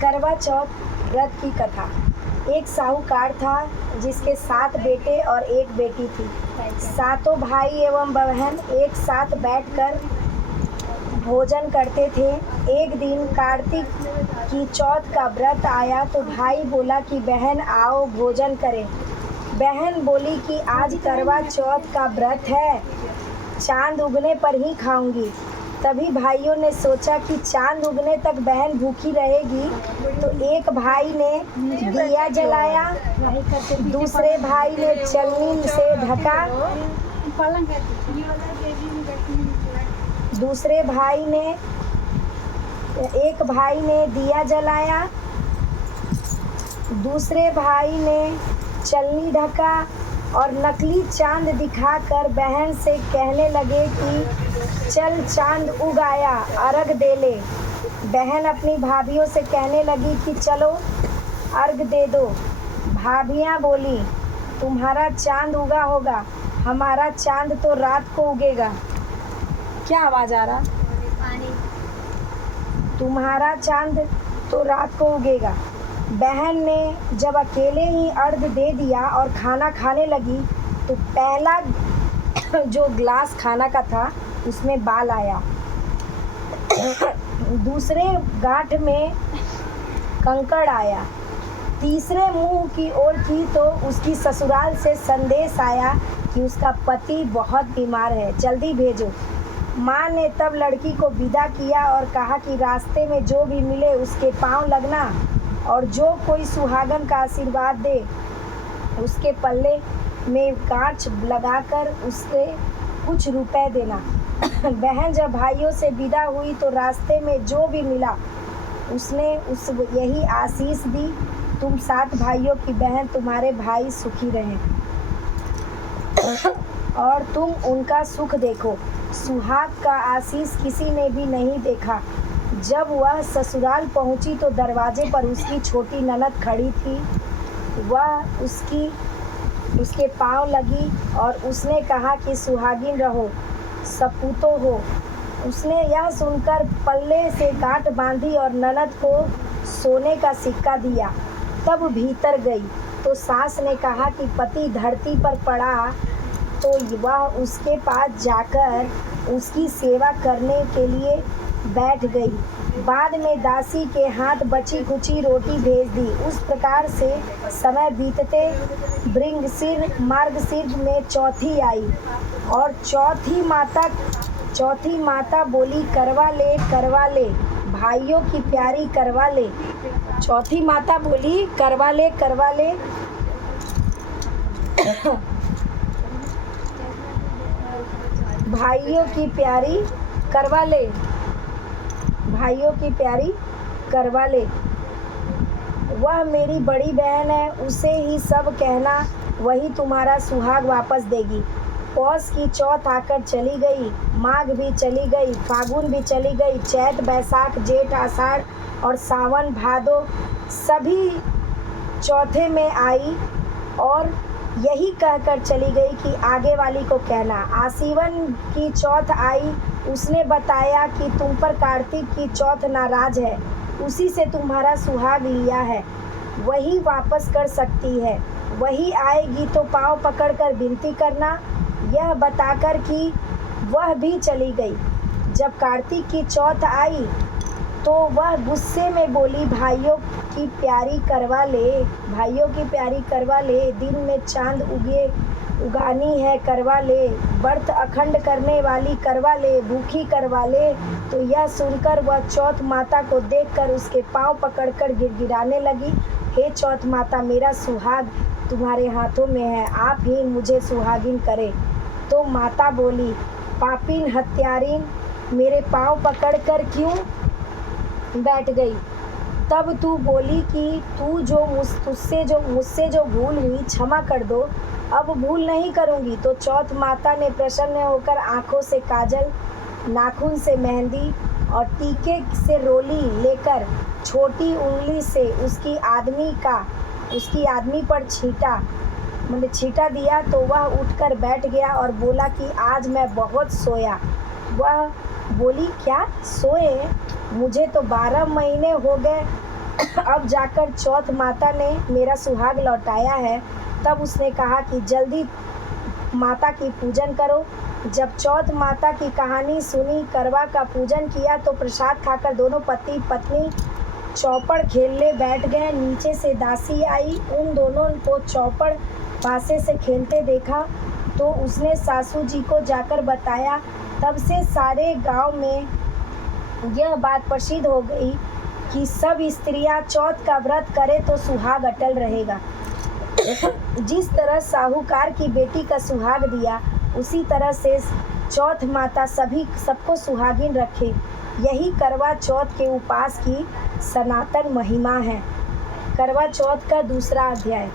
करवा चौथ व्रत की कथा। एक साहूकार था जिसके 7 बेटे और 1 बेटी थी। सातों भाई एवं बहन एक साथ बैठकर भोजन करते थे। एक दिन कार्तिक की चौथ का व्रत आया तो भाई बोला कि बहन आओ भोजन करें। बहन बोली कि आज करवा चौथ का व्रत है, चांद उगने पर ही खाऊंगी। तभी भाइयों ने सोचा कि चांद उगने तक बहन भूखी रहेगी, तो एक भाई ने दिया जलाया, दूसरे भाई ने चलनी से ढका, एक भाई ने दिया जलाया, दूसरे भाई ने चलनी ढका और नकली चांद दिखाकर बहन से कहने लगे कि चल चांद उग आया, अर्घ दे ले। बहन अपनी भाभियों से कहने लगी कि चलो अर्घ दे दो। भाभियाँ बोली तुम्हारा चांद उगा होगा, हमारा चांद तो रात को उगेगा। क्या आवाज़ आ रहा? तुम्हारा चांद तो रात को उगेगा। बहन ने जब अकेले ही अर्घ दे दिया और खाना खाने लगी तो पहला जो ग्लास खाना का था उसमें बाल आया, दूसरे गांठ में कंकड़ आया, तीसरे मुंह की ओर की तो उसकी ससुराल से संदेश आया कि उसका पति बहुत बीमार है, जल्दी भेजो। माँ ने तब लड़की को विदा किया और कहा कि रास्ते में जो भी मिले उसके पांव लगना और जो कोई सुहागन का आशीर्वाद दे उसके पल्ले में गांठ लगाकर उसके कुछ रुपए देना। बहन जब भाइयों से विदा हुई तो रास्ते में जो भी मिला उसने यही आशीष दी, तुम 7 भाइयों की बहन, तुम्हारे भाई सुखी रहें और तुम उनका सुख देखो। सुहाग का आशीष किसी ने भी नहीं देखा। जब वह ससुराल पहुंची तो दरवाजे पर उसकी छोटी ननद खड़ी थी। वह उसके पांव लगी और उसने कहा कि सुहागिन रहो, सपूतो हो। उसने यह सुनकर पल्ले से गांठ बांधी और ननद को सोने का सिक्का दिया। तब भीतर गई तो सास ने कहा कि पति धरती पर पड़ा तो वह उसके पास जाकर उसकी सेवा करने के लिए बैठ गई। बाद में दासी के हाथ बची कुची रोटी भेज दी। उस प्रकार से समय बीतते मार्गशीर्ष में चौथी आई और चौथी माता बोली करवा ले भाइयों की प्यारी करवा ले। चौथी माता बोली करवा ले भाइयों की प्यारी करवा ले। वह मेरी बड़ी बहन है, उसे ही सब कहना, वही तुम्हारा सुहाग वापस देगी। पौष की चौथ आकर चली गई, माघ भी चली गई, फागुन भी चली गई, चैत बैसाख जेठ आषाढ़ और सावन भादो सभी चौथे में आई और यही कहकर चली गई कि आगे वाली को कहना। आसीवन की चौथ आई, उसने बताया कि तुम पर कार्तिक की चौथ नाराज है, उसी से तुम्हारा सुहाग लिया है, वही वापस कर सकती है। वही आएगी तो पांव पकड़कर विनती करना। यह बताकर कि वह भी चली गई। जब कार्तिक की चौथ आई तो वह गुस्से में बोली भाइयों की प्यारी करवा ले, दिन में चांद उगानी है करवा ले, व्रत अखंड करने वाली करवा ले, भूखी करवा ले। तो यह सुनकर वह चौथ माता को देखकर उसके पांव पकड़कर गिड़गिड़ाने लगी, हे चौथ माता, मेरा सुहाग तुम्हारे हाथों में है, आप ही मुझे सुहागिन करें। तो माता बोली पापीन हत्यारीन, मेरे पांव पकड़कर क्यों बैठ गई? तब तू बोली कि मुझसे जो भूल हुई क्षमा कर दो, अब भूल नहीं करूँगी। तो चौथ माता ने प्रसन्न होकर आँखों से काजल, नाखून से मेहंदी और टीके से रोली लेकर छोटी उंगली से उसकी आदमी पर छींटा दिया तो वह उठकर बैठ गया और बोला कि आज मैं बहुत सोया। वह बोली, क्या सोए? मुझे तो 12 महीने हो गए, अब जाकर चौथ माता ने मेरा सुहाग लौटाया है। तब उसने कहा कि जल्दी माता की पूजन करो। जब चौथ माता की कहानी सुनी, करवा का पूजन किया, तो प्रसाद खाकर दोनों पति पत्नी चौपड़ खेलने बैठ गए। नीचे से दासी आई, उन दोनों को चौपड़ पासे से खेलते देखा तो उसने सासू जी को जाकर बताया। तब से सारे गांव में यह बात प्रसिद्ध हो गई कि सब स्त्रियां चौथ का व्रत करें तो सुहाग अटल रहेगा। जिस तरह साहूकार की बेटी का सुहाग दिया, उसी तरह से चौथ माता सबको सुहागिन रखे। यही करवा चौथ के उपास की सनातन महिमा है। करवा चौथ का दूसरा अध्याय।